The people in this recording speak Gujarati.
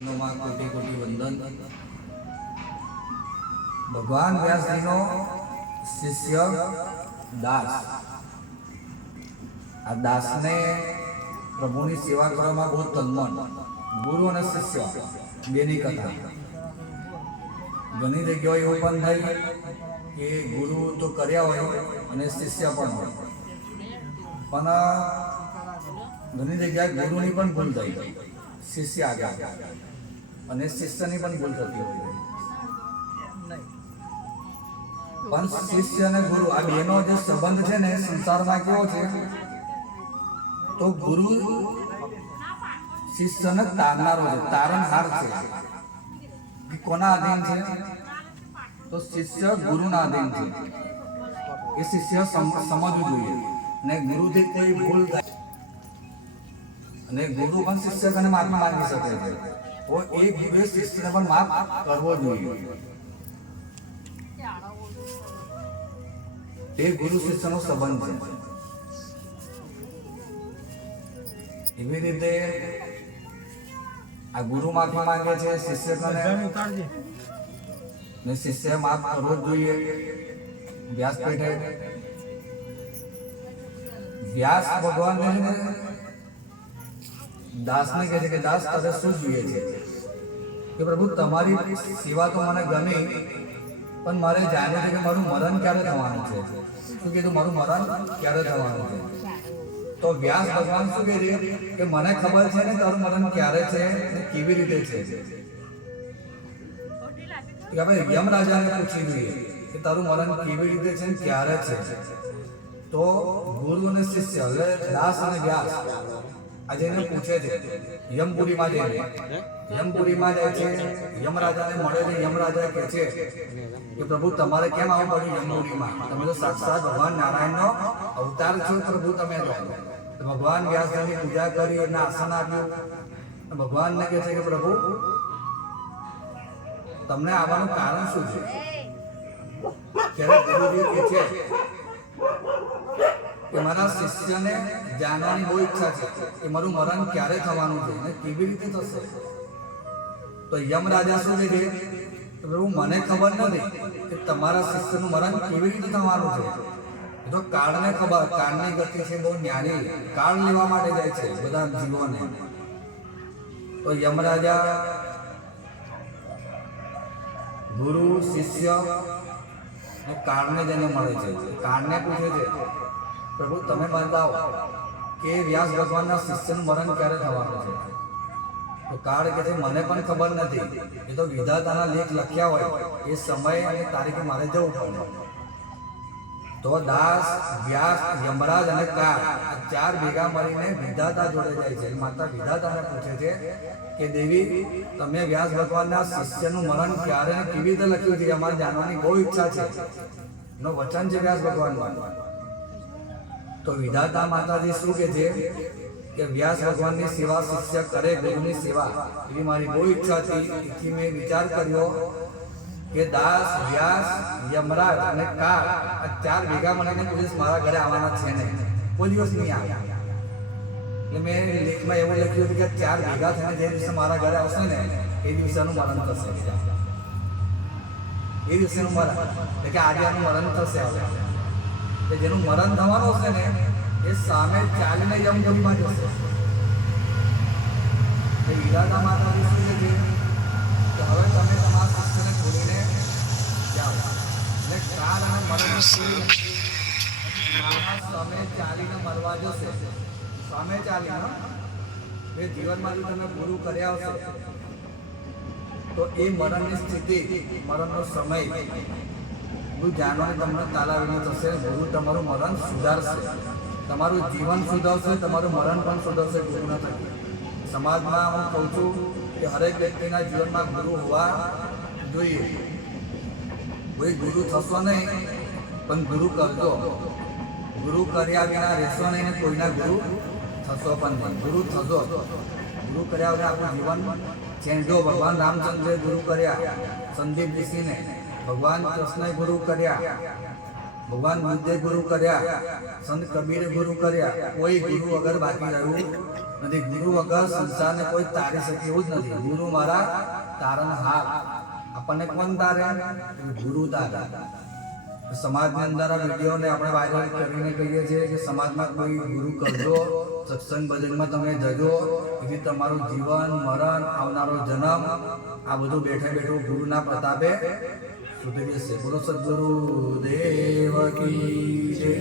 कोटि कोटि वंदन। भगवान व्यास जी नो शिष्य दास आ दास ने प्रभु की सेवा करवा बहुत तन्मन। गुरु और शिष्य बेनी कथा घनी जगह एवं पण थाय कि गुरु तो कर्या होय अने शिष्य पण होय, पण घनी जगह गुरु नी पण भूल थाय, शिष्य आगे અને શિષ્યની પણ ભૂલ થતી હોય પણ શિષ્ય અને ગુરુ આ બેનો જે સંબંધ છે ને સંસારમાં કેવો છે તો ગુરુ શિષ્યને તારનારો છે, તારણહાર છે। કોના અધીન છે તો શિષ્ય ગુરુના અધીન છે। એ શિષ્ય સમજવું જોઈએ ને ગુરુથી કોઈ ભૂલ થાય અને ગુરુ પણ શિષ્ય કને માફી માંગી શકે છે। वो एक गुरु शिष्य ने पण माफ करवो जोईए। ते गुरु शिष्य नो संबंध है। एवी रीते आ गुरु माफी मांगे छे शिष्य कने ने शिष्य माफ करवो जोईए। व्यासपीठे व्यास भगवान ने दास ने कहे कि दास तारे शुं जोईए छे कि प्रभु तमारी सेवा तो मने गमी पण मारे जाणવું છે કે મારું મરણ ક્યારે થવાનું છે। શું કીધું મારું મરણ ક્યારે થવાનું છે તો વ્યાસ ભગવાન શું કહે છે કે મને ખબર છે ને તારું મરણ ક્યારે છે ને કેવી રીતે છે કે આપણે યમરાજાને પૂછી જોઈએ કે તારું મરણ કેવી રીતે છે ને ક્યારે છે। તો ગુરુ અને શિષ્ય એટલે દાસ અને વ્યાસ આજે એને પૂછે છે યમપુરીમાં જઈને યમપુરીમાં જાય છે, યમરાજાને મળે છે। યમરાજા કહે છે કે પ્રભુ તમારે કેમ આવવું પડ્યું યમપુરીમાં? તમે તો સાક્ષાત ભગવાન નારાયણનો અવતાર છો પ્રભુ। તમે તો ભગવાન વ્યાસજીની પૂજા કરી એને આસન આપ્યું। ભગવાનને કહે છે કે પ્રભુ તમને આવવાનું કારણ શું છે? ત્યારે ગુરુજી કહે છે કે મારા શિષ્યને જાણવાની બહુ ઈચ્છા છે કે મારું મરણ ક્યારે થવાનું છે અને કેવી રીતે થશે। તો યમરાજા શું કહે છે કે પ્રભુ મને ખબર નથી કે તમારા શિષ્યનું મરણ કેવી રીતે થવાનું છે। તો કાળને ખબર, કાળની ગતિ છે બહુ ન્યારી, કાળ લેવા માટે જાય છે બધા જીવોને। તો યમરાજા ગુરુ શિષ્ય કાળને જઈને મળે છે। કાળને પૂછે છે प्रभु तमे बताओ कि व्यास भगवान शिष्य मरण क्यारे थवानुं छे? तो काळ कहे मने पण खबर नथी, ए तो विधाताना लेख लख्या होय ए समय अने तारीखे मारे जवुं पड़े। तो दास व्यास यमराज अने काळ चार भेगा मळीने विधाता जोड़े जाय छे। माता विधाताने पूछे छे कि देवी तमे व्यास भगवानना शिष्यनुं मरण क्यारे ने केवी रीते लख्युं छे? अमारे जानवानी बहु इच्छा छे। एनो वचन छे व्यास भगवाननुं। तो विधाता माताजी शू कहे छे कि व्यास भगवान की सेवा शिष्य करे, गुरु की सेवा एवी मारी बहुत इच्छा थी। एथी मैं विचार कर्यो कि दास व्यास यमराज अने काळ आ चार भेगा मळीने पुलिस मारा घरे आववाना छे ने कोई दिवस नहीं आवे। એટલે મેં લેખમાં એવું લખ્યું હતું કે ચાર ભેગા થઈને જે દિવસે મારા ઘરે આવશે ને એ દિવસેનું મરણ થશે। એ દિવસેનું મરણ એટલે કે આજે આનું મરણ થશે। હવે જેનું મરણ થવાનું હશે ને એ સામે ચાલીને યમપુરીમાં જશે। એ વિધાતા માતાજી શું કહે છે કે હવે તમે તમારા શિષ્યને છોડીને જાઓ એટલે કાળ અને મરણ સામે ચાલીને મરવા જશે। સામે ચાલીને એ જીવનમાં જો તમે ગુરુ કર્યા હશે તો એ મરણની સ્થિતિ, મરણનો સમય गुरु जानवानी तमने तालावीने थशे। गुरु तमारुं मरण सुधारशे, तमारुं जीवन सुधारशे, तमारुं मरण पण सुधारशे गुरुना थकी। समाजमां हुं कहूं छुं कि हरेक व्यक्तिना जीवनमां गुरु होवा जोईए। कोई गुरु थशो नहीं पण गुरु करजो। गुरु कर्या विना रहेशो नहीं ने कोईना गुरु थशो पण नहीं। गुरु थजो। गुरु कर्या वगर आपणुं जीवन चेंजो। भगवान रामचंद्रे गुरु कर्या, संदीप ऋषिने भगवान कृष्ण गुरु कर्या, ભગવાન બુદ્ધે ગુરુ કર્યા, સંત કબીરે ગુરુ કર્યા, કોઈ ગુરુ વગર બાકી રહ્યું નથી. ગુરુ વગર સંસારને કોઈ તારી શકે એવું જ નથી. ગુરુ મારા તારણહાર. આપણને કોણ તારે? ગુરુ તારે. સમાજની અંદર આ વિડીયોને આપણે વાયરલ કરીને કહીએ છીએ કે સમાજમાં કોઈ ગુરુ કરજો, સત્સંગ ભજનમાં તમે જજો, એથી તમારું જીવન મરણ આવનારો જન્મ આ બધું બેઠે બેઠું ગુરુના પ્રતાપે સુધરી જશે. બોલો સદગુરુ દેવ કી જય.